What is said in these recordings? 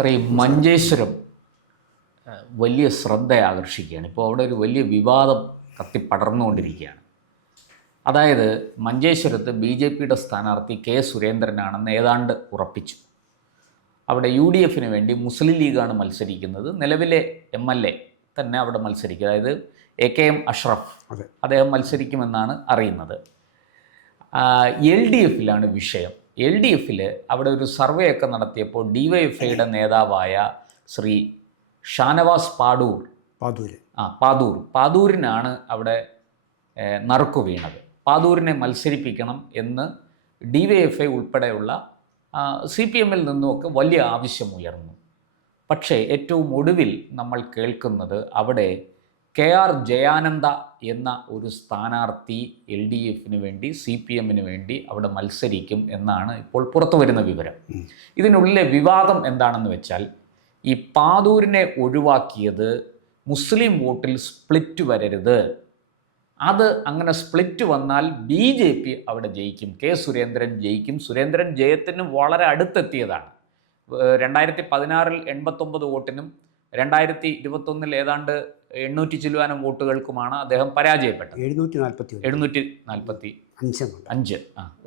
Sir, ഈ മഞ്ചേശ്വരം വലിയ ശ്രദ്ധ ആകർഷിക്കുകയാണ്. ഇപ്പോൾ അവിടെ ഒരു വലിയ വിവാദം കത്തിപ്പടർന്നുകൊണ്ടിരിക്കുകയാണ്. അതായത് മഞ്ചേശ്വരത്ത് BJPയുടെ സ്ഥാനാർത്ഥി കെ സുരേന്ദ്രനാണെന്ന് ഏതാണ്ട് ഉറപ്പിച്ചു. അവിടെ UDF വേണ്ടി മുസ്ലിം ലീഗാണ് മത്സരിക്കുന്നത്. നിലവിലെ MLA തന്നെ അവിടെ മത്സരിക്കുക, അതായത് AKM അഷ്റഫ്, അദ്ദേഹം മത്സരിക്കുമെന്നാണ് അറിയുന്നത്. LDF വിഷയം. LDF അവിടെ ഒരു സർവേ ഒക്കെ നടത്തിയപ്പോൾ DYFIയുടെ നേതാവായ ശ്രീ ഷാനവാസ് പാദൂരിനാണ് അവിടെ നറുക്കു വീണത്. പാദൂരിനെ മത്സരിപ്പിക്കണം എന്ന് DYFI ഉൾപ്പെടെയുള്ള CPMൽ നിന്നുമൊക്കെ വലിയ ആവശ്യമുയർന്നു. പക്ഷേ ഏറ്റവും ഒടുവിൽ നമ്മൾ കേൾക്കുന്നത് അവിടെ KR ജയാനന്ദ എന്ന ഒരു സ്ഥാനാർത്ഥി LDF വേണ്ടി CPM വേണ്ടി അവിടെ മത്സരിക്കും എന്നാണ് ഇപ്പോൾ പുറത്തു വരുന്ന വിവരം. ഇതിനുള്ളിലെ വിവാദം എന്താണെന്ന് വെച്ചാൽ, ഈ പാദൂരിനെ ഒഴിവാക്കിയത് മുസ്ലിം വോട്ടിൽ സ്പ്ലിറ്റ് വരരുത്, അത് അങ്ങനെ സ്പ്ലിറ്റ് വന്നാൽ BJP അവിടെ ജയിക്കും, കെ സുരേന്ദ്രൻ ജയിക്കും. സുരേന്ദ്രൻ ജയത്തിന് വളരെ അടുത്തെത്തിയതാണ്. 2016 89 വോട്ടിനും 2021 ഏതാണ്ട് 800 ചില്ലുവാനം വോട്ടുകൾക്കുമാണ് അദ്ദേഹം പരാജയപ്പെട്ടത്. 745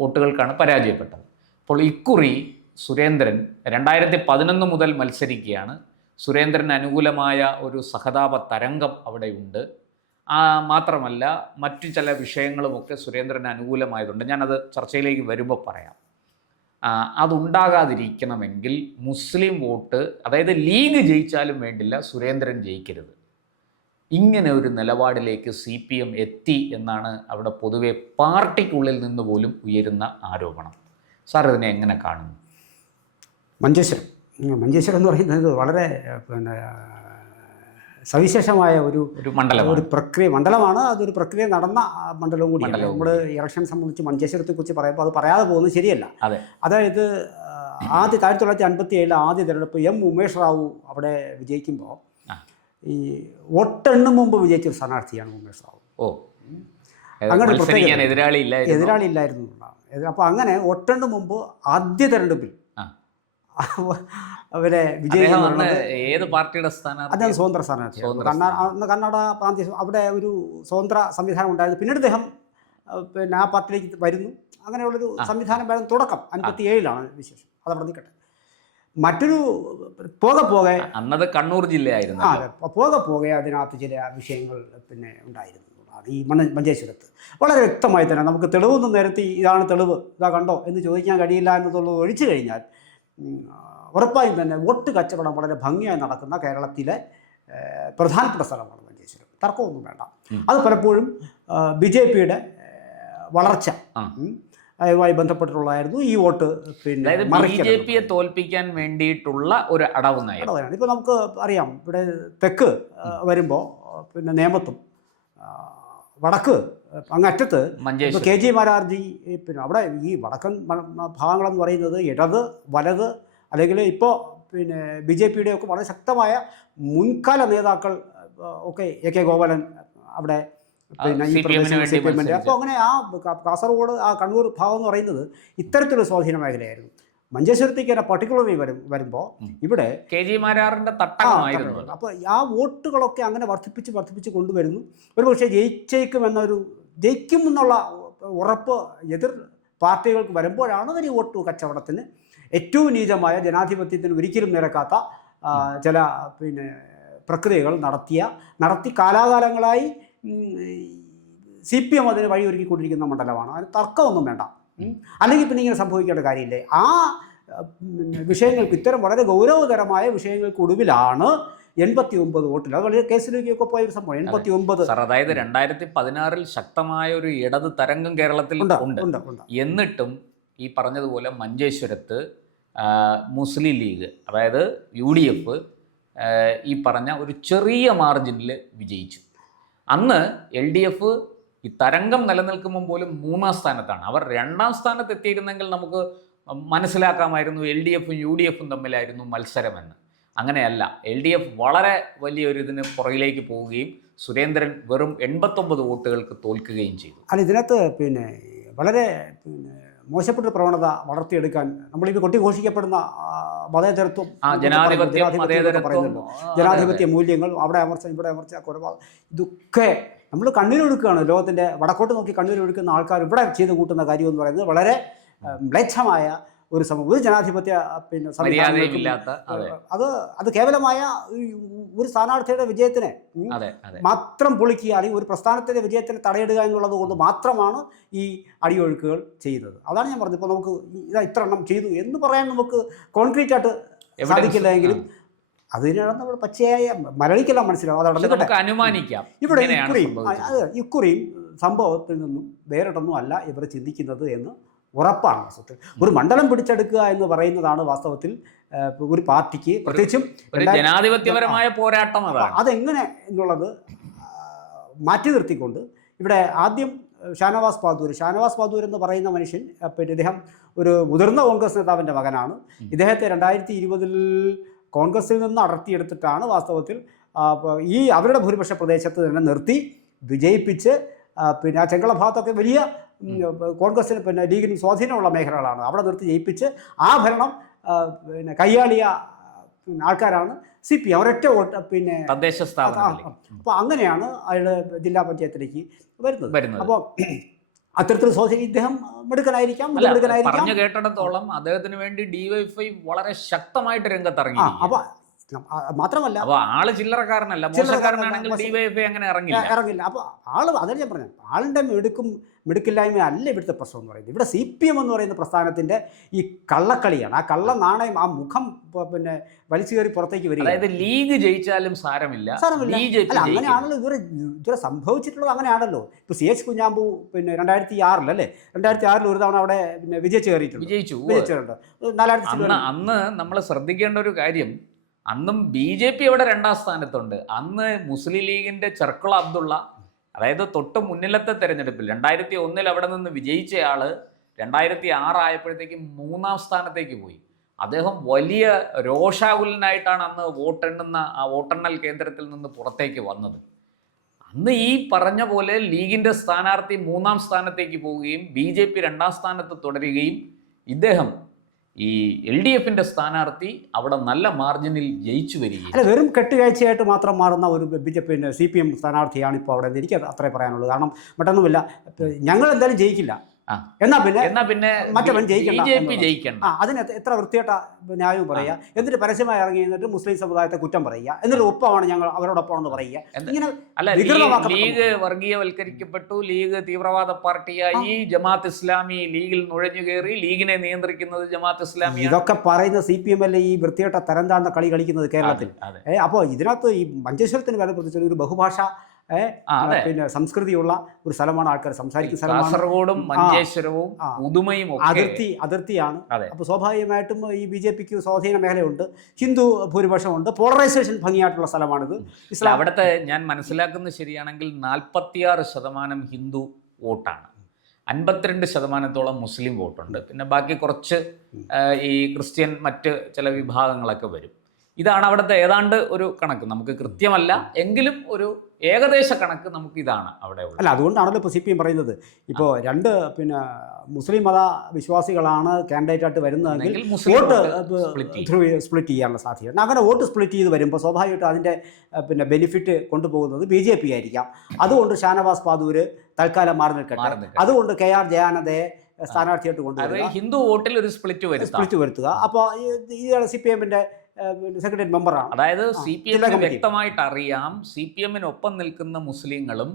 വോട്ടുകൾക്കാണ് പരാജയപ്പെട്ടത്. അപ്പോൾ ഇക്കുറി സുരേന്ദ്രൻ 2011 മുതൽ മത്സരിക്കുകയാണ്. സുരേന്ദ്രന് അനുകൂലമായ ഒരു സഹതാപ തരംഗം അവിടെയുണ്ട്. മാത്രമല്ല മറ്റു ചില വിഷയങ്ങളുമൊക്കെ സുരേന്ദ്രന് അനുകൂലമായതുണ്ട്. ഞാനത് ചർച്ചയിലേക്ക് വരുമ്പോൾ പറയാം. അതുണ്ടാകാതിരിക്കണമെങ്കിൽ മുസ്ലിം വോട്ട്, അതായത് ലീഗ് ജയിച്ചാലും വേണ്ടില്ല, സുരേന്ദ്രൻ ജയിക്കരുത്. ഇങ്ങനെ ഒരു നിലപാടിലേക്ക് CPM എത്തി എന്നാണ് അവിടെ പൊതുവെ പാർട്ടിക്കുള്ളിൽ നിന്ന് പോലും ഉയരുന്ന ആരോപണം. സാർ ഇതിനെ എങ്ങനെ കാണുന്നു? മഞ്ചേശ്വരം എന്ന് പറയുന്നത് വളരെ സവിശേഷമായ ഒരു മണ്ഡലമാണ്. അതൊരു പ്രക്രിയ നടന്ന മണ്ഡലവും കൂടിയാണ്. നമ്മൾ ഇലക്ഷൻ സംബന്ധിച്ച് മഞ്ചേശ്വരത്തെക്കുറിച്ച് പറയുമ്പോൾ അത് പറയാതെ പോകുന്നത് ശരിയല്ല. അതായത് 1957 ആദ്യ തിരഞ്ഞെടുപ്പ് ഉമേഷ് റാവു അവിടെ വിജയിക്കുമ്പോൾ ഈ വോട്ടെണ്ണും മുമ്പ് വിജയിച്ചൊരു സ്ഥാനാർത്ഥിയാണ് ഉമേഷ് റാവു. അങ്ങനെ എതിരാളി ഇല്ലായിരുന്നു. അപ്പോൾ അങ്ങനെ വോട്ടെണ്ണും മുമ്പ് ആദ്യ തിരഞ്ഞെടുപ്പിൽ അവരെ ഏത് പാർട്ടിയുടെ സ്ഥാനാർത്ഥി? അദ്ദേഹം സ്വതന്ത്ര സ്ഥാനാർത്ഥിയാണ്. കർണാടക പ്രാന്തി അവിടെ ഒരു സ്വതന്ത്ര സംവിധാനം ഉണ്ടായിരുന്നു. പിന്നീട് അദ്ദേഹം ആ പാർട്ടിയിലേക്ക് വരുന്നു. അങ്ങനെയുള്ളൊരു സംവിധാനം വരുന്ന തുടക്കം 57 വിശേഷം. അതവിടെ നിൽക്കട്ടെ. മറ്റൊരു പോകെ അന്നത് കണ്ണൂർ ജില്ലയായിരുന്നു. പോകെ അതിനകത്ത് ചില വിഷയങ്ങൾ ഉണ്ടായിരുന്നു. ഈ മഞ്ചേശ്വരത്ത് വളരെ വ്യക്തമായി തന്നെ നമുക്ക് തെളിവൊന്നും നിരത്തി ഇതാണ് തെളിവ്, ഇതാ കണ്ടോ എന്ന് ചോദിക്കാൻ കഴിയില്ല എന്നുള്ളത് ഒഴിച്ചു കഴിഞ്ഞാൽ ഉറപ്പായും തന്നെ വോട്ട് കച്ചവടം വളരെ ഭംഗിയായി നടക്കുന്ന കേരളത്തിലെ പ്രധാനപ്പെട്ട സ്ഥലമാണ് മഞ്ചേശ്വരം. തർക്കമൊന്നും വേണ്ട. അത് പലപ്പോഴും BJPയുടെ വളർച്ച യുമായി ബന്ധപ്പെട്ടിട്ടുള്ളതായിരുന്നു ഈ വോട്ട്. BJPയെ തോൽപ്പിക്കാൻ വേണ്ടിയിട്ടുള്ള ഒരു അടവാണ്. ഇപ്പോൾ നമുക്ക് അറിയാം, ഇവിടെ തെക്ക് വരുമ്പോൾ നേമത്തും വടക്ക് അങ്ങറ്റത്ത് KG മാരാർജി, അവിടെ ഈ വടക്കൻ ഭാഗങ്ങളെന്ന് പറയുന്നത് ഇടത് വലത് അല്ലെങ്കിൽ ഇപ്പോൾ BJPയുടെ ഒക്കെ വളരെ ശക്തമായ മുൻകാല നേതാക്കൾ ഒക്കെ AK ഗോപാലൻ അവിടെ ഈ CPMൻ്റെ. അപ്പോൾ അങ്ങനെ ആ കാസർഗോഡ് ആ കണ്ണൂർ ഭാഗം എന്ന് പറയുന്നത് ഇത്തരത്തിലൊരു സ്വാധീന മേഖലയായിരുന്നു. മഞ്ചേശ്വരത്തേക്ക് തന്നെ പർട്ടിക്കുലർലി വരുമ്പോൾ ഇവിടെ KG മാരാറിൻ്റെ തട്ടമായിരുന്നു. അപ്പോൾ ആ വോട്ടുകളൊക്കെ അങ്ങനെ വർദ്ധിപ്പിച്ച് കൊണ്ടുവരുന്നു. ഒരുപക്ഷെ ജയിക്കും എന്നുള്ള ഉറപ്പ് എതിർ പാർട്ടികൾക്ക് വരുമ്പോഴാണ് ഈ വോട്ട് കച്ചവടത്തിന് ഏറ്റവും നീചമായ ജനാധിപത്യത്തിന് ഒരിക്കലും നിരക്കാത്ത ചില പ്രക്രിയകൾ നടത്തി കാലാകാലങ്ങളായി CPM അതിന് വഴിയൊരുക്കിക്കൊണ്ടിരിക്കുന്ന മണ്ഡലമാണ്. അതിന് തർക്കമൊന്നും വേണ്ട. അല്ലെങ്കിൽ പിന്നെ ഇങ്ങനെ സംഭവിക്കേണ്ട കാര്യമില്ലേ? ആ വിഷയങ്ങൾക്ക്, ഇത്തരം വളരെ ഗൗരവതരമായ വിഷയങ്ങൾക്കൊടുവിലാണ് 89 വോട്ടിൽ, അത് വളരെ കേസിലേക്കൊക്കെ പോയ ഒരു സംഭവം. 89. അതായത് 2016 ശക്തമായ ഒരു ഇടത് തരംഗം കേരളത്തിൽ ഉണ്ട്. എന്നിട്ടും ഈ പറഞ്ഞതുപോലെ മഞ്ചേശ്വരത്ത് മുസ്ലിം ലീഗ്, അതായത് UDF ഈ പറഞ്ഞ ഒരു ചെറിയ മാർജിനിൽ വിജയിച്ചു. അന്ന് LDF ഈ തരംഗം നിലനിൽക്കുമ്പോൾ പോലും 3ാം സ്ഥാനത്താണ്. അവർ 2ാം സ്ഥാനത്ത് എത്തിയിരുന്നെങ്കിൽ നമുക്ക് മനസ്സിലാക്കാമായിരുന്നു LDFും UDFും തമ്മിലായിരുന്നു മത്സരമെന്ന്. അങ്ങനെയല്ല. LDF വളരെ വലിയൊരു ഇതിന് പുറകിലേക്ക് പോവുകയും സുരേന്ദ്രൻ വെറും 89 വോട്ടുകൾക്ക് തോൽക്കുകയും ചെയ്തു. ഇതിനകത്ത് വളരെ മോശപ്പെട്ട പ്രവണത വളർത്തിയെടുക്കാൻ നമ്മളിപ്പോൾ കൊട്ടിഘോഷിക്കപ്പെടുന്ന മതേതരത്വം, പറയുന്നുണ്ടല്ലോ, ജനാധിപത്യ മൂല്യങ്ങൾ, അവിടെ അമർച്ച ഇവിടെ അമർച്ച കൊലപാതകം, ഇതൊക്കെ നമ്മൾ കണ്ണീരൊഴുക്കുകയാണ്. ലോകത്തിൻ്റെ വടക്കോട്ട് നോക്കി കണ്ണീരൊഴുക്കുന്ന ആൾക്കാർ ഇവിടെ ചെയ്ത് കൂട്ടുന്ന കാര്യം എന്ന് പറയുന്നത് വളരെ മ്ലേച്ഛമായ ഒരു സമൂഹം, ഒരു ജനാധിപത്യ അത് കേവലമായ ഒരു സ്ഥാനാർത്ഥിയുടെ വിജയത്തിനെ മാത്രം പൊളിക്കുക, അല്ലെങ്കിൽ ഒരു പ്രസ്ഥാനത്തിൻ്റെ വിജയത്തിനെ തടയിടുക എന്നുള്ളത് കൊണ്ട് മാത്രമാണ് ഈ അടിയൊഴുക്കുകൾ ചെയ്യുന്നത്. അതാണ് ഞാൻ പറഞ്ഞത്. ഇപ്പോൾ നമുക്ക് ഇത്ര എണ്ണം ചെയ്തു എന്ന് പറയാൻ നമുക്ക് കോൺക്രീറ്റ് ആയിട്ട് സാധിക്കില്ല എങ്കിലും അതിനാണ് നമ്മൾ പച്ചയായ മലയാളിക്കെല്ലാം മനസ്സിലാവും. അതവിടെ അനുമാനിക്കാം. ഇവിടെ ഇക്കുറിയും സംഭവത്തിൽ നിന്നും വേറിട്ടൊന്നും അല്ല ഇവർ ചിന്തിക്കുന്നത് എന്ന് ഉറപ്പാണ്. വാസ്തവത്തിൽ ഒരു മണ്ഡലം പിടിച്ചെടുക്കുക എന്ന് പറയുന്നതാണ് വാസ്തവത്തിൽ ഒരു പാർട്ടിക്ക്, പ്രത്യേകിച്ചും ജനാധിപത്യപരമായ പോരാട്ടം. അതെങ്ങനെ എന്നുള്ളത് മാറ്റി നിർത്തിക്കൊണ്ട് ഇവിടെ ആദ്യം ഷാനവാസ് പാദൂർ എന്ന് പറയുന്ന മനുഷ്യൻ, പിന്നെ ഇദ്ദേഹം ഒരു മുതിർന്ന കോൺഗ്രസ് നേതാവിൻ്റെ മകനാണ്. ഇദ്ദേഹത്തെ 2020 കോൺഗ്രസിൽ നിന്ന് അടർത്തിയെടുത്തിട്ടാണ് വാസ്തവത്തിൽ ഈ അവരുടെ ഭൂരിപക്ഷ പ്രദേശത്ത് തന്നെ നിർത്തി വിജയിപ്പിച്ച്, പിന്നെ ആ ചെങ്കള ഭാഗത്തൊക്കെ വലിയ കോൺഗ്രസിന് പിന്നെ ലീഗിന് സ്വാധീനമുള്ള മേഖലകളാണ്, അവിടെ നിർത്തി ജയിപ്പിച്ച് ആ ഭരണം പിന്നെ കയ്യാളിയ ആൾക്കാരാണ് CPM. ഒരൊറ്റ വോട്ട് പിന്നെ തദ്ദേശ സ്ഥാപനം. അപ്പോൾ അങ്ങനെയാണ് അയാൾ ജില്ലാ പഞ്ചായത്തിലേക്ക് വരുന്നത്. അപ്പോൾ അത്തരത്തിൽ സ്വാധീനം ഇദ്ദേഹം മിടുക്കനായിരിക്കാം. പറഞ്ഞു കേട്ടിടത്തോളം അദ്ദേഹത്തിന് വേണ്ടി DYFI വളരെ ശക്തമായിട്ട് രംഗത്തിറങ്ങി. അപ്പോൾ മാത്രമല്ല ആള് ചില്ലറക്കാരനല്ല, മോശക്കാരനാണെങ്കിൽ DYFI അങ്ങനെ ഇറങ്ങില്ല. അപ്പോൾ അതല്ല ഞാൻ പറഞ്ഞത്, ആളിൻ്റെ മിടുക്കില്ലായ്മ അല്ല ഇവിടുത്തെ പ്രശ്നം എന്ന് പറയുന്നത്. ഇവിടെ CPM എന്ന് പറയുന്ന പ്രസ്ഥാനത്തിൻ്റെ ഈ കള്ളക്കളിയാണ്. ആ കള്ള നാണയം, ആ മുഖം പിന്നെ വലിച്ചു കയറി പുറത്തേക്ക് വരിക. അതായത് ലീഗ് ജയിച്ചാലും സാരമില്ല. അല്ല, അങ്ങനെയാണല്ലോ ഇതുവരെ സംഭവിച്ചിട്ടുള്ളത്. അങ്ങനെയാണല്ലോ. ഇപ്പോൾ CH കുഞ്ഞാമ്പു പിന്നെ 2006 അല്ലേ, 2006 ഒരു തവണ അവിടെ പിന്നെ വിജയിച്ചിട്ടുണ്ട്. 4000. അന്ന് നമ്മൾ ശ്രദ്ധിക്കേണ്ട ഒരു കാര്യം, അന്നും BJP അവിടെ 2ാം സ്ഥാനത്തുണ്ട്. അന്ന് മുസ്ലിം ലീഗിന്റെ ചെർക്കുള അബ്ദുള്ള, അതായത് തൊട്ട് മുന്നിലത്തെ തെരഞ്ഞെടുപ്പിൽ 2001 അവിടെ നിന്ന് വിജയിച്ചയാള് 2006 ആയപ്പോഴത്തേക്കും 3ാം സ്ഥാനത്തേക്ക് പോയി. അദ്ദേഹം വലിയ രോഷാകുലനായിട്ടാണ് അന്ന് ആ വോട്ടെണ്ണൽ കേന്ദ്രത്തിൽ നിന്ന് പുറത്തേക്ക് വന്നത്. അന്ന് ഈ പറഞ്ഞ പോലെ ലീഗിന്റെ സ്ഥാനാർത്ഥി 3ാം സ്ഥാനത്തേക്ക് പോവുകയും BJP 2ാം സ്ഥാനത്ത് തുടരുകയും ഇദ്ദേഹം ഈ LDFന്റെ സ്ഥാനാർത്ഥി അവിടെ നല്ല മാർജിനിൽ ജയിച്ചു വരികയും. അല്ല, വെറും കെട്ടുകാഴ്ചയായിട്ട് മാത്രം മാറുന്ന ഒരു പിന്നെ CPM സ്ഥാനാർത്ഥിയാണ് ഇപ്പോൾ അവിടെ. എനിക്ക് അത്രേ പറയാനുള്ളൂ. കാരണം മറ്റൊന്നുമില്ല, ഞങ്ങൾ എന്തായാലും ജയിക്കില്ല, എന്നാ പിന്നെ മറ്റവൻ ജയിക്കണം. അതിന് എത്ര വൃത്തിയായിട്ട ന്യായവും പറയുക, എന്നിട്ട് പരസ്യമായി ഇറങ്ങി എന്നിട്ട് മുസ്ലിം സമുദായത്തെ കുറ്റം പറയുക, എന്നിട്ട് ഒപ്പമാണ് ഞങ്ങൾ അവരോടൊപ്പമാണെന്ന് പറയുക. ഇങ്ങനെ ലീഗ് വർഗീയവൽക്കരിക്കപ്പെട്ടു, ലീഗ് തീവ്രവാദ പാർട്ടിയായി, ജമാഅത്ത് ഇസ്ലാമി ലീഗിൽ നുഴഞ്ഞു കയറി, ലീഗിനെ നിയന്ത്രിക്കുന്നത് ജമാഅത്ത് ഇസ്ലാമി. ഇതൊക്കെ പറയുന്ന CPM അല്ലേ ഈ വൃത്തിയായിട്ട തരം താഴ്ന്ന കളി കളിക്കുന്നത് കേരളത്തിൽ. അപ്പോൾ ഇതിനകത്ത് ഈ മഞ്ചേശ്വരത്തിന് വില പ്രത്യേകിച്ച് ഒരു ബഹുഭാഷ പിന്നെ സംസ്കൃതിയുള്ള ഒരു സ്ഥലമാണ്, ആൾക്കാർ സംസാരിക്കുന്ന സ്ഥലമാണ്. കാസർഗോഡും മഞ്ചേശ്വരവും ഉദുമയും അതിർത്തിയാണ്. അപ്പോൾ സ്വാഭാവികമായിട്ടും ഈ BJPക്ക് സ്വാധീന മേഖലയുണ്ട്, ഹിന്ദു ഭൂരിപക്ഷമുണ്ട്, പോളറൈസേഷൻ ഭംഗിയായിട്ടുള്ള സ്ഥലമാണിത്. അവിടുത്തെ ഞാൻ മനസ്സിലാക്കുന്നത് ശരിയാണെങ്കിൽ 46% ഹിന്ദു വോട്ടാണ്, 52% മുസ്ലിം വോട്ടുണ്ട്, പിന്നെ ബാക്കി കുറച്ച് ഈ ക്രിസ്ത്യൻ മറ്റ് ചില വിഭാഗങ്ങളൊക്കെ വരും. ഇതാണ് അവിടുത്തെ ഏതാണ്ട് ഒരു കണക്ക്. നമുക്ക് കൃത്യമല്ല എങ്കിലും ഒരു ഏകദേശ കണക്ക് നമുക്ക് ഇതാണ് അവിടെ. അല്ല, അതുകൊണ്ടാണല്ലോ ഇപ്പോൾ CPM പറയുന്നത്, ഇപ്പോൾ 2 പിന്നെ മുസ്ലിം മത വിശ്വാസികളാണ് കാൻഡിഡേറ്റായിട്ട് വരുന്നതെങ്കിൽ വോട്ട് സ്പ്ലിറ്റ് ചെയ്യാനുള്ള സാധ്യത. അങ്ങനെ വോട്ട് സ്പ്ലിറ്റ് ചെയ്ത് വരുമ്പോൾ സ്വാഭാവികമായിട്ടും അതിൻ്റെ പിന്നെ ബെനിഫിറ്റ് കൊണ്ടുപോകുന്നത് BJP ആയിരിക്കാം. അതുകൊണ്ട് ഷാനവാസ് പാദൂർ തൽക്കാലം മാറി നിൽക്കട്ടെ, അതുകൊണ്ട് KR ജയാനന്ദയെ സ്ഥാനാർത്ഥിയായിട്ട് കൊണ്ടുവരിക, ഹിന്ദു വോട്ടിൽ ഒരു സ്പ്ലിറ്റ് വരുത്തുക. അപ്പോൾ ഇയാൾ CPMന്റെ സെക്രട്ടറി മെമ്പറാണ്. അതായത് CPM വ്യക്തമായിട്ട് അറിയാം, CPMനൊപ്പം നിൽക്കുന്ന മുസ്ലിങ്ങളും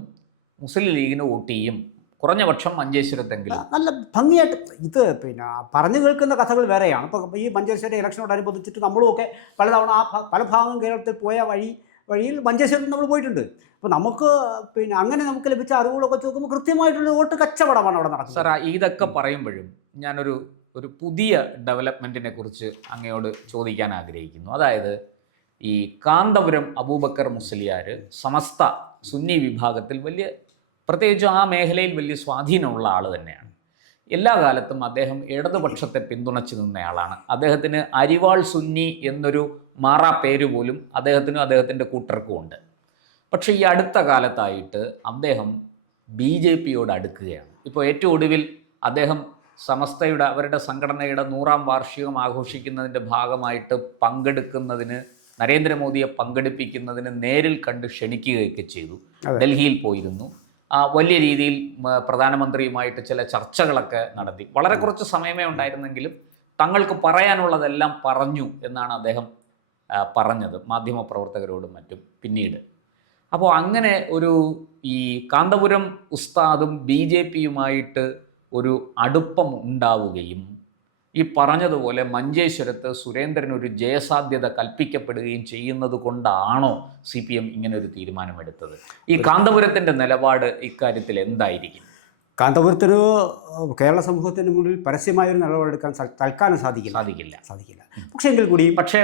മുസ്ലിം ലീഗിന് വോട്ട് ചെയ്യും, കുറഞ്ഞ പക്ഷം മഞ്ചേശ്വരത്തെങ്കിലും. നല്ല ഭംഗിയായിട്ട് ഇത് പിന്നെ പറഞ്ഞു കേൾക്കുന്ന കഥകൾ വേറെയാണ്. ഇപ്പോൾ ഈ മഞ്ചേശ്വരം ഇലക്ഷനോടനുബന്ധിച്ചിട്ട് നമ്മളുമൊക്കെ പലതവണ പല ഭാഗം കേരളത്തിൽ പോയ വഴിയിൽ മഞ്ചേശ്വരത്തിൽ നമ്മൾ പോയിട്ടുണ്ട്. അപ്പോൾ നമുക്ക് പിന്നെ അങ്ങനെ നമുക്ക് ലഭിച്ച അറിവുകളൊക്കെ നോക്കുമ്പോൾ കൃത്യമായിട്ടുള്ള വോട്ട് കച്ചവടമാണ് അവിടെ നടക്കുന്നത്. സാർ, ഇതൊക്കെ പറയുമ്പോഴും ഞാനൊരു പുതിയ ഡെവലപ്മെൻറ്റിനെ കുറിച്ച് അങ്ങയോട് ചോദിക്കാൻ ആഗ്രഹിക്കുന്നു. അതായത് ഈ കാന്തപുരം അബൂബക്കർ മുസ്ലിയാർ സമസ്ത സുന്നി വിഭാഗത്തിൽ പ്രത്യേകിച്ചും ആ മേഖലയിൽ വലിയ സ്വാധീനമുള്ള ആൾ തന്നെയാണ്. എല്ലാ കാലത്തും അദ്ദേഹം ഇടതുപക്ഷത്തെ പിന്തുണച്ചു നിന്നയാളാണ്. അദ്ദേഹത്തിന് അരിവാൾ സുന്നി എന്നൊരു മാറാ പേര് പോലും അദ്ദേഹത്തിൻ്റെ കൂട്ടർക്കും ഉണ്ട്. പക്ഷേ ഈ അടുത്ത കാലത്തായിട്ട് അദ്ദേഹം BJPയോട് അടുക്കുകയാണ്. ഇപ്പോൾ ഏറ്റവും ഒടുവിൽ അദ്ദേഹം സമസ്തയുടെ അവരുടെ സംഘടനയുടെ 100-ാം വാർഷികം ആഘോഷിക്കുന്നതിൻ്റെ ഭാഗമായിട്ട് പങ്കെടുക്കുന്നതിന് നരേന്ദ്രമോദിയെ പങ്കെടുപ്പിക്കുന്നതിന് നേരിൽ കണ്ട് ക്ഷണിക്കുകയൊക്കെ ചെയ്തു. ഡൽഹിയിൽ പോയിരുന്നു. വലിയ രീതിയിൽ പ്രധാനമന്ത്രിയുമായിട്ട് ചില ചർച്ചകളൊക്കെ നടത്തി. വളരെ കുറച്ച് സമയമേ ഉണ്ടായിരുന്നെങ്കിലും തങ്ങൾക്ക് പറയാനുള്ളതെല്ലാം പറഞ്ഞു എന്നാണ് അദ്ദേഹം പറഞ്ഞത് മാധ്യമപ്രവർത്തകരോടും മറ്റും പിന്നീട്. അപ്പോൾ അങ്ങനെ ഈ കാന്തപുരം ഉസ്താദും BJPയുമായിട്ട് ഒരു അടുപ്പം ഉണ്ടാവുകയും ഈ പറഞ്ഞതുപോലെ മഞ്ചേശ്വരത്ത് സുരേന്ദ്രൻ ഒരു ജയസാധ്യത കൽപ്പിക്കപ്പെടുകയും ചെയ്യുന്നത് കൊണ്ടാണോ CPM ഇങ്ങനെ ഒരു തീരുമാനമെടുത്തത്? ഈ കാന്തപുരത്തിൻ്റെ നിലപാട് ഇക്കാര്യത്തിൽ എന്തായിരിക്കും? കാന്തപുരത്തിന് കേരള സമൂഹത്തിന് മുന്നിൽ പരസ്യമായൊരു നിലപാടെടുക്കാൻ തൽക്കാലം സാധിക്കില്ല. പക്ഷേ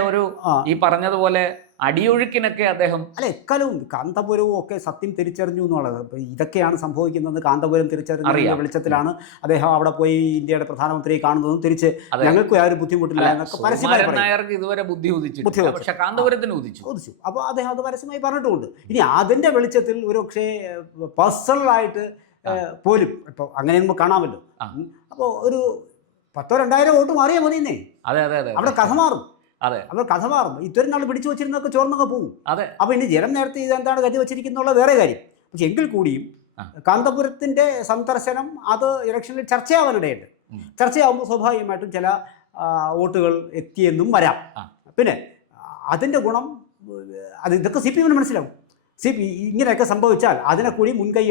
ഈ പറഞ്ഞതുപോലെ അടിയൊഴുക്കിനൊക്കെ അദ്ദേഹം എക്കാലവും കാന്തപുരവും ഒക്കെ സത്യം തിരിച്ചറിഞ്ഞു എന്നുള്ളത്. ഇതൊക്കെയാണ് സംഭവിക്കുന്നത്. കാന്തപുരം തിരിച്ചറിഞ്ഞ വെളിച്ചത്തിലാണ് അദ്ദേഹം അവിടെ പോയി ഇന്ത്യയുടെ പ്രധാനമന്ത്രിയെ കാണുന്നതും തിരിച്ച് ഞങ്ങൾക്ക് യാതൊരു ബുദ്ധിമുട്ടില്ല എന്നൊക്കെ പരസ്യമായി ഇതുവരെ ബുദ്ധി ഉദിച്ചു. പക്ഷേ കാന്തപുരത്തിന് ഉദിച്ചു. അപ്പോൾ അദ്ദേഹം അത് പരസ്യമായി പറഞ്ഞിട്ടുമുണ്ട്. ഇനി അതിൻ്റെ വെളിച്ചത്തിൽ ഒരു പക്ഷേ പേഴ്സണലായിട്ട് പോലും ഇപ്പോൾ അങ്ങനെ നമുക്ക് കാണാമല്ലോ. അപ്പോൾ ഒരു 10,000-2,000 വോട്ട് മാറിയാൽ മതിയെന്നേ. അവിടെ കഥ മാറും. ഇത്രയും നാൾ പിടിച്ചു വെച്ചിരുന്നൊക്കെ ചോർന്നൊക്കെ പോകും. അപ്പോൾ ഇനി ജനം നേരത്തെ ഇതെന്താണ് കരുതി വെച്ചിരിക്കുന്നുള്ള വേറെ കാര്യം. പക്ഷെ എങ്കിൽ കൂടിയും കാന്തപുരത്തിൻ്റെ സന്ദർശനം അത് ഇലക്ഷനിൽ ചർച്ചയാവാനിടയുണ്ട്. ചർച്ചയാവുമ്പോൾ സ്വാഭാവികമായിട്ടും ചില വോട്ടുകൾ എത്തിയെന്നും വരാം. പിന്നെ അതിൻ്റെ ഗുണം ഇതൊക്കെ CPM മനസ്സിലാവും. ഇങ്ങനെയൊക്കെ സംഭവിച്ചാൽ അതിനെ കൂടി മുൻകൈ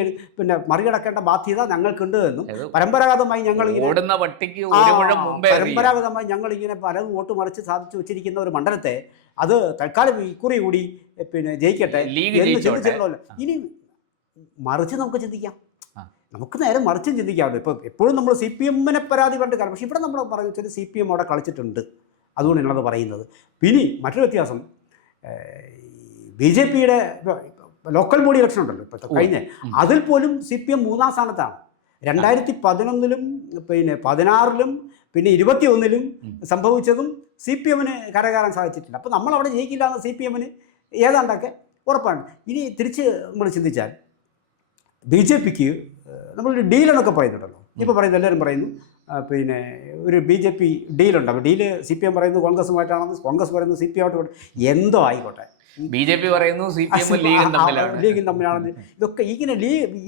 മറികടക്കേണ്ട ബാധ്യത ഞങ്ങൾക്കുണ്ട് എന്നും പരമ്പരാഗതമായി ഞങ്ങൾ ഇങ്ങനെ പല വോട്ട് മറിച്ച് സാധിച്ചു വെച്ചിരിക്കുന്ന ഒരു മണ്ഡലത്തെ അത് തൽക്കാലം ഇക്കുറി കൂടി ജയിക്കട്ടെ എന്ന് ചിന്തിച്ചിട്ടുണ്ടല്ലോ. ഇനി മറിച്ച് നമുക്ക് ചിന്തിക്കാം. നമുക്ക് നേരെ മറിച്ചും ചിന്തിക്കാറുണ്ട്. ഇപ്പോൾ എപ്പോഴും നമ്മൾ CPMനെ പരാതി പറഞ്ഞിട്ട് കാര്യം. പക്ഷേ ഇവിടെ നമ്മൾ പറഞ്ഞാൽ CPM അവിടെ കളിച്ചിട്ടുണ്ട്. അതുകൊണ്ട് ഞങ്ങളത് പറയുന്നത്. പിന്നെ മറ്റൊരു വ്യത്യാസം, BJPയുടെ ലോക്കൽ ബോഡി ഇലക്ഷൻ ഉണ്ടല്ലോ ഇപ്പോഴത്തെ കഴിഞ്ഞ, അതിൽ പോലും CPM 3-ാം സ്ഥാനത്താണ്. 2011-ലും 2016-ലും 2021-ലും സംഭവിച്ചതും CPMന് കരകയറാൻ സാധിച്ചിട്ടില്ല. അപ്പോൾ നമ്മളവിടെ ജയിക്കില്ല എന്ന് CPMന് ഏതാണ്ടൊക്കെ ഉറപ്പാണ്. ഇനി തിരിച്ച് നമ്മൾ ചിന്തിച്ചാൽ BJPക്ക് നമ്മളൊരു ഡീലെന്നൊക്കെ പറയുന്നുണ്ടല്ലോ. ഇപ്പോൾ പറയുന്നത് എല്ലാവരും പറയുന്നു ഒരു BJP ഡീലുണ്ടാവും. ഡീല് CPM പറയുന്നു കോൺഗ്രസുമായിട്ടാണെന്ന്, കോൺഗ്രസ് പറയുന്നു CPM എന്തോ ആയിക്കോട്ടെ. BJP പറയുന്നു CPM ലീഗും തമ്മിലാണെന്ന്. ഇതൊക്കെ ഇങ്ങനെ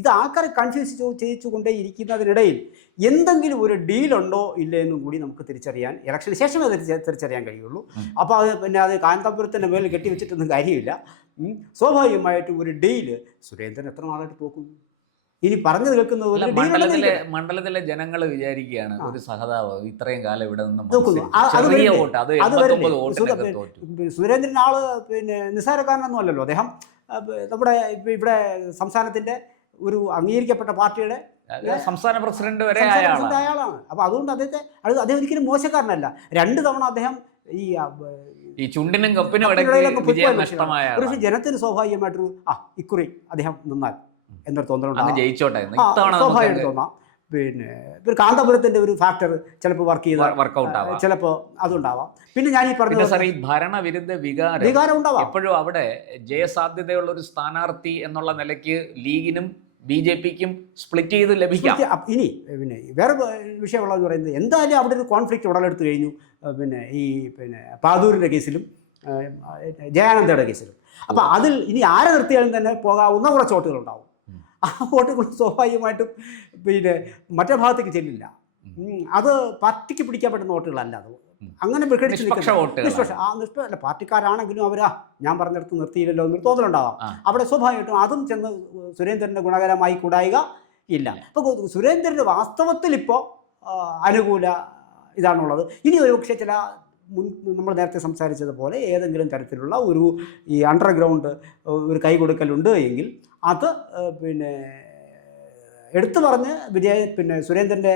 ഇത് ആൾക്കാരെ കൺഫ്യൂസ് ചെയ്യിച്ചുകൊണ്ടേ ഇരിക്കുന്നതിനിടയിൽ എന്തെങ്കിലും ഒരു ഡീലുണ്ടോ ഇല്ലേ എന്നും കൂടി നമുക്ക് തിരിച്ചറിയാൻ ഇലക്ഷന് ശേഷമേ തിരിച്ചറിയാൻ കഴിയുള്ളൂ. അപ്പോൾ അത് കാന്തപുരത്തിൻ്റെ മേലിൽ കെട്ടിവെച്ചിട്ടൊന്നും കാര്യമില്ല. സ്വാഭാവികമായിട്ടും ഒരു ഡീല് സുരേന്ദ്രൻ എത്ര നാളായിട്ട് തോക്കും? ഇനി പറഞ്ഞു കേൾക്കുന്നത് മണ്ഡലത്തിലെ ജനങ്ങൾ വിചാരിക്കുകയാണ് ഒരു സഹതാവ് ഇത്രയും കാലം ഇവിടെ നിന്ന് സുരേന്ദ്രൻ ആള് നിസ്സാരക്കാരനൊന്നും അല്ലല്ലോ. അദ്ദേഹം നമ്മുടെ ഇവിടെ സംസ്ഥാനത്തിന്റെ ഒരു അംഗീകരിക്കപ്പെട്ട പാർട്ടിയുടെ സംസ്ഥാന പ്രസിഡന്റ് വരെ അയാളാണ്. അപ്പോൾ അതുകൊണ്ട് അദ്ദേഹം ഒരിക്കലും മോശക്കാരനല്ല. 2 തവണ അദ്ദേഹം ഈ ചുണ്ടിനും കപ്പിനും ഒരു ജനത്തിന് സ്വാഭാവികമായിട്ടൊരു ഇക്കുറി അദ്ദേഹം നിന്നാൽ എന്നൊരു തോന്നലുണ്ട്. ജയിച്ചോട്ടെ സ്വാഭാവികമായിട്ട് തോന്നാം. പിന്നെ കാന്തപുരത്തിന്റെ ഒരു ഫാക്ടർ ചിലപ്പോൾ വർക്കൗട്ട് ആവാം, ചിലപ്പോൾ അതുണ്ടാവാം. പിന്നെ ഞാൻ ഈ പറഞ്ഞ ഈ ഭരണവിരുദ്ധ വികാരം ഉണ്ടാവാം. എപ്പോഴും അവിടെ ജയസാധ്യതയുള്ള ഒരു സ്ഥാനാർത്ഥി എന്നുള്ള നിലയ്ക്ക് ലീഗിനും BJPക്കും സ്പ്ലിറ്റ് ചെയ്ത് ലഭിക്കാം. ഇനി വേറെ വിഷയമുള്ളതെന്ന് പറയുന്നത് എന്തായാലും അവിടെ ഒരു കോൺഫ്ലിക്റ്റ് ഉടലെടുത്ത് കഴിഞ്ഞു. പാതൂരിൻ്റെ കേസിലും ജയാനന്ദയുടെ കേസിലും. അപ്പോൾ അതിൽ ഇനി ആരെ നിർത്തിയാലും തന്നെ പോകാവുന്ന കുറച്ച് വോട്ടുകളുണ്ടാവും. ആ വോട്ടുകൾ സ്വാഭാവികമായിട്ടും മറ്റേ ഭാഗത്തേക്ക് ചെല്ലില്ല. അത് പാർട്ടിക്ക് പിടിക്കാൻ പറ്റുന്ന വോട്ടുകളല്ല. അത് അങ്ങനെ പാർട്ടിക്കാരാണെങ്കിലും ഞാൻ പറഞ്ഞിടത്ത് നിർത്തിയില്ലല്ലോ എന്നൊരു തോന്നലുണ്ടാവാം. അവിടെ സ്വാഭാവികമായിട്ടും അതും ചെന്ന് സുരേന്ദ്രൻ്റെ ഗുണകരമായി കൂടായിക ഇല്ല. അപ്പോൾ സുരേന്ദ്രൻ്റെ വാസ്തവത്തിൽ ഇപ്പോൾ അനുകൂല ഇതാണുള്ളത്. ഇനി ഒരുപക്ഷെ ചില നമ്മൾ നേരത്തെ സംസാരിച്ചതുപോലെ ഏതെങ്കിലും തരത്തിലുള്ള ഈ അണ്ടർഗ്രൗണ്ട് ഒരു കൈ കൊടുക്കലുണ്ട് എങ്കിൽ അത് എടുത്തു പറഞ്ഞ് സുരേന്ദ്രൻ്റെ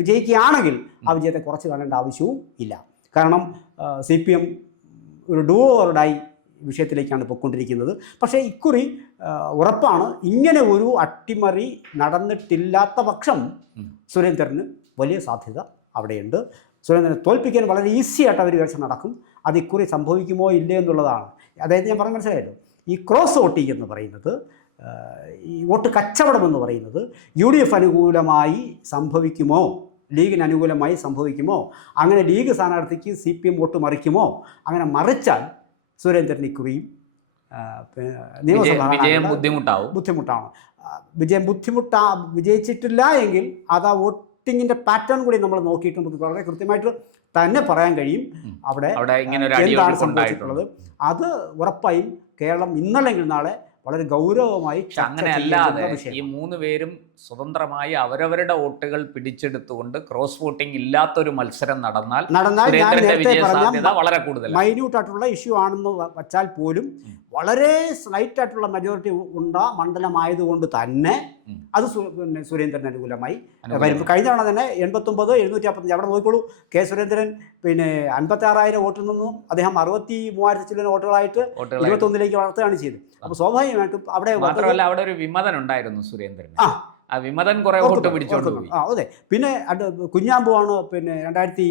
വിജയിക്കുകയാണെങ്കിൽ ആ വിജയത്തെ കുറച്ച് കാണേണ്ട ആവശ്യവും ഇല്ല. കാരണം CPM ഒരു ഡു ഓർ ഡൈ വിഷയത്തിലേക്കാണ് പോയിക്കൊണ്ടിരിക്കുന്നത്. പക്ഷേ ഇക്കുറി ഉറപ്പാണ്, ഇങ്ങനെ ഒരു അട്ടിമറി നടന്നിട്ടില്ലാത്ത പക്ഷം സുരേന്ദ്രന് വലിയ സാധ്യത അവിടെയുണ്ട്. സുരേന്ദ്രനെ തോൽപ്പിക്കാൻ വളരെ ഈസി ആയിട്ട് അവർ വിചാരിച്ച് നടക്കും. അത് ഇക്കുറി സംഭവിക്കുമോ ഇല്ലേ എന്നുള്ളതാണ്. അതായത് ഞാൻ പറഞ്ഞ മനസ്സിലായല്ലോ, ഈ ക്രോസ് വോട്ടിംഗ് എന്ന് പറയുന്നത്, ഈ വോട്ട് കച്ചവടം എന്ന് പറയുന്നത് UDF അനുകൂലമായി സംഭവിക്കുമോ ലീഗിന് അനുകൂലമായി സംഭവിക്കുമോ, അങ്ങനെ ലീഗ് സ്ഥാനാർത്ഥിക്ക് CPM വോട്ട് മറിക്കുമോ, അങ്ങനെ മറിച്ചാൽ സുരേന്ദ്രൻ ഇക്കുറിയും വിജയം ബുദ്ധിമുട്ടാണ്. വിജയിച്ചിട്ടില്ല എങ്കിൽ അത് ആ വോട്ടിങ്ങിൻ്റെ പാറ്റേൺ കൂടി നമ്മൾ നോക്കിയിട്ട് നമുക്ക് വളരെ കൃത്യമായിട്ട് തന്നെ പറയാൻ കഴിയും അവിടെ എന്താണ് സംഭവിച്ചിട്ടുള്ളത്. അത് ഉറപ്പായും കേരളം ഇന്നല്ലെങ്കിൽ നാളെ വളരെ ഗൗരവമായി അങ്ങനെ അല്ലാതെ ഈ 3 പേരും സ്വതന്ത്രമായി അവരവരുടെ വോട്ടുകൾ പിടിച്ചെടുത്തുകൊണ്ട് ക്രോസ് വോട്ടിംഗ് ഇല്ലാത്തൊരു മത്സരം നടന്നാൽ വളരെ കൂടുതൽ മൈന്യൂട്ടായിട്ടുള്ള ഇഷ്യൂ ആണെന്ന് വച്ചാൽ പോലും വളരെ സ്ലൈറ്റ് ആയിട്ടുള്ള മെജോറിറ്റി ഉണ്ട മണ്ഡലമായതുകൊണ്ട് തന്നെ അത് പിന്നെ സുരേന്ദ്രൻ അനുകൂലമായി വരും. കഴിഞ്ഞ തവണ തന്നെ 89,755 അവിടെ നോക്കിക്കോളൂ. കെ സുരേന്ദ്രൻ പിന്നെ 56,000 വോട്ടിൽ നിന്നും അദ്ദേഹം 63,000 ചില വോട്ടുകളായിട്ട് 21ലേക്ക് വളർത്തുകയാണ് ചെയ്തത്. അപ്പോൾ സ്വാഭാവികമായിട്ടും അവിടെ മാത്രമല്ല അവിടെ ഒരു വിമതൻ ഉണ്ടായിരുന്നു സുരേന്ദ്രൻ. ആ വിമതൻ കുറെ വോട്ട് പിടിച്ചോണ്ട് പോയി. അതെ. പിന്നെ കുഞ്ഞാമ്പുവാണ് പിന്നെ 2016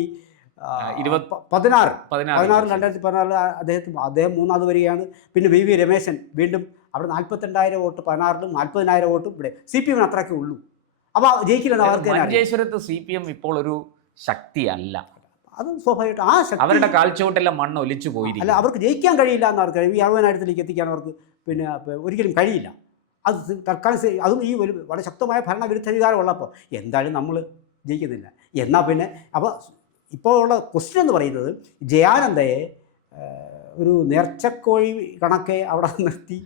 അദ്ദേഹം 3ാമത് വരികയാണ്. പിന്നെ VV രമേശൻ വീണ്ടും അവിടെ 42,000 വോട്ട് 16-ലും 40,000 വോട്ടും ഇവിടെ CPM അത്രയൊക്കെ ഉള്ളൂ. അപ്പോൾ ജയിക്കില്ലെന്ന് അവർക്ക് മഞ്ചേശ്വരത്ത് CPM ഇപ്പോൾ ഒരു ശക്തിയല്ല. അത് സ്വാഭാവികമായിട്ട് ആ ശക്തി അവരുടെ കാൽച്ചുവട്ടെല്ലാം മണ്ണ് ഒലിച്ചു പോയിരിക്കും. അല്ല, അവർക്ക് ജയിക്കാൻ കഴിയില്ല എന്ന് അവർക്ക് ഈ 60,000-ലേക്ക് എത്തിക്കാൻ അവർക്ക് പിന്നെ ഒരിക്കലും കഴിയില്ല. അത് തൽക്കാലം അതും ഈ ഒരു വളരെ ശക്തമായ ഭരണവിരുദ്ധ വികാരം ഉള്ളപ്പോൾ എന്തായാലും നമ്മൾ ജയിക്കുന്നില്ല എന്നാൽ പിന്നെ അപ്പോൾ ഇപ്പോൾ ഉള്ള ക്വസ്റ്റ്യൻ എന്ന് പറയുന്നത് ജയാനന്ദയെ ഒരു നേർച്ചക്കോഴി കണക്കെ അവിടെ നിർത്തി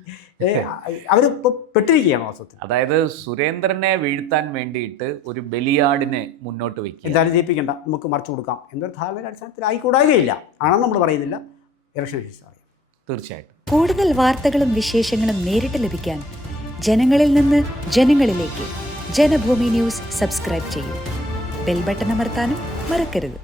അവരിപ്പോൾ പെട്ടിരിക്കുകയാണ് വാസ്തവത്തിൽ. അതായത് സുരേന്ദ്രനെ വീഴ്ത്താൻ വേണ്ടിയിട്ട് ഒരു ബലിയാടിനെ മുന്നോട്ട് വയ്ക്കുക. എന്തായാലും ജയിപ്പിക്കേണ്ട, നമുക്ക് മറിച്ചു കൊടുക്കാം എന്നൊരു ധാരണയുടെ അടിസ്ഥാനത്തിൽ ആയിക്കൂടാകുകയില്ല. ആണെന്ന് നമ്മൾ പറയുന്നില്ല. ഇലക്ഷൻ അറിയാം. തീർച്ചയായിട്ടും കൂടുതൽ വാർത്തകളും വിശേഷങ്ങളും നേരിട്ട് ലഭിക്കാൻ ജനങ്ങളിൽ നിന്ന് ജനങ്ങളിലേക്ക് ജനഭൂമി ന്യൂസ് സബ്സ്ക്രൈബ് ചെയ്യൂ. ബെൽ ബട്ടൺ അമർത്താനും മറക്കരുത്.